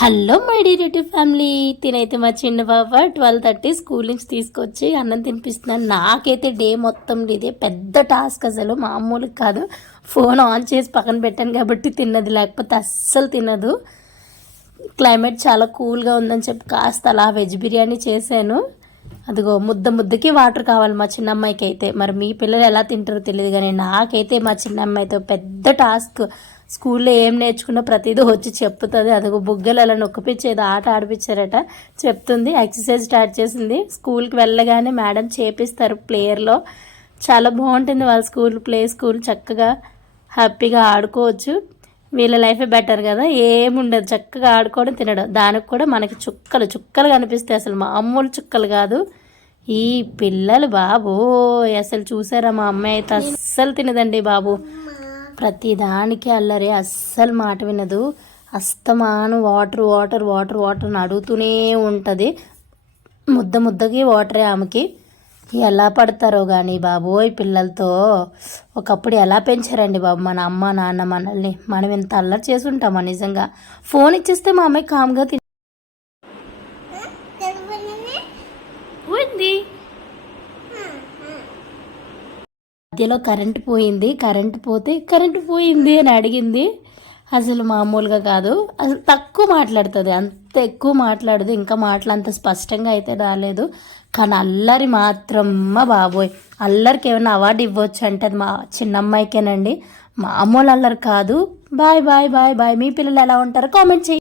Hello my డిరేటివ్ family. తినైతే మా చిన్న బాబా ట్వెల్వ్ థర్టీ స్కూల్ నుంచి తీసుకొచ్చి అన్నం తినిపిస్తున్నాను నాకైతే డే మొత్తం ఇదే పెద్ద టాస్క్ అసలు మామూలు కాదు. ఫోన్ ఆన్ చేసి పక్కన పెట్టాను కాబట్టి తిన్నది లేకపోతే అస్సలు తినదు. క్లైమేట్ చాలా కూల్గా ఉందని చెప్పి కాస్త అలా వెజ్ బిర్యానీ చేశాను. అదిగో ముద్ద ముద్దకి వాటర్ కావాలి మా చిన్న అమ్మాయికి అయితే మరి మీ పిల్లలు ఎలా తింటారో తెలియదు కానీ నాకైతే మా చిన్న అమ్మాయితో పెద్ద టాస్క్. స్కూల్లో ఏం నేర్చుకున్నా ప్రతిదీ వచ్చి చెప్తుంది. అదిగో బుగ్గలు అలా నొక్కిపించేది ఆట ఆడిపించారట. చెప్తుంది. ఎక్సర్సైజ్ స్టార్ట్ చేసింది. స్కూల్కి వెళ్ళగానే మేడం చేపిస్తారు ప్లేయర్లో. చాలా బాగుంటుంది వాళ్ళ స్కూల్ ప్లే స్కూల్ చక్కగా హ్యాపీగా ఆడుకోవచ్చు. వీళ్ళ లైఫే బెటర్ కదా. ఏముండదు. చక్కగా ఆడుకోవడం తినడం. దానికి కూడా మనకి చుక్కలు చుక్కలు కనిపిస్తాయి అసలు. మామూలు చుక్కలు కాదు. ఈ పిల్లలు బాబు అసలు చూసారా మా అమ్మాయి అయితే అస్సలు తినదండి బాబు. ప్రతి దానికి అల్లరి అస్సలు మాట వినదు. అస్తమాను వాటర్ వాటర్ వాటర్ వాటర్ అడుగుతూనే ఉంటుంది. ముద్ద ముద్దకి వాటరే ఆమెకి. ఎలా పడతారో కానీ బాబోయ్ పిల్లలతో ఒకప్పుడు ఎలా పెంచారండి బాబు మన అమ్మ నాన్న మనల్ని. మనం ఇంత అల్లరి చేసుంటామా నిజంగా? ఫోన్ ఇచ్చేస్తే మా అమ్మాయి కామ్గా తిని పోయింది మధ్యలో కరెంటు పోయింది. కరెంటు పోతే కరెంటు పోయింది అని అడిగింది. అసలు మామూలుగా కాదు. అసలు తక్కువ మాట్లాడుతుంది. అంత ఎక్కువ మాట్లాడదు. ఇంకా మాటలు అంత స్పష్టంగా అయితే రాలేదు. కానీ అల్లరి మాత్రం మా బాబోయ్. అల్లరికి ఏమైనా అవార్డు ఇవ్వచ్చు అంటే అది మా చిన్నమ్మాయికేనండి. మామూలు అల్లరి కాదు. Bye bye bye bye. మీ పిల్లలు ఎలా ఉంటారో కామెంట్ చేయండి.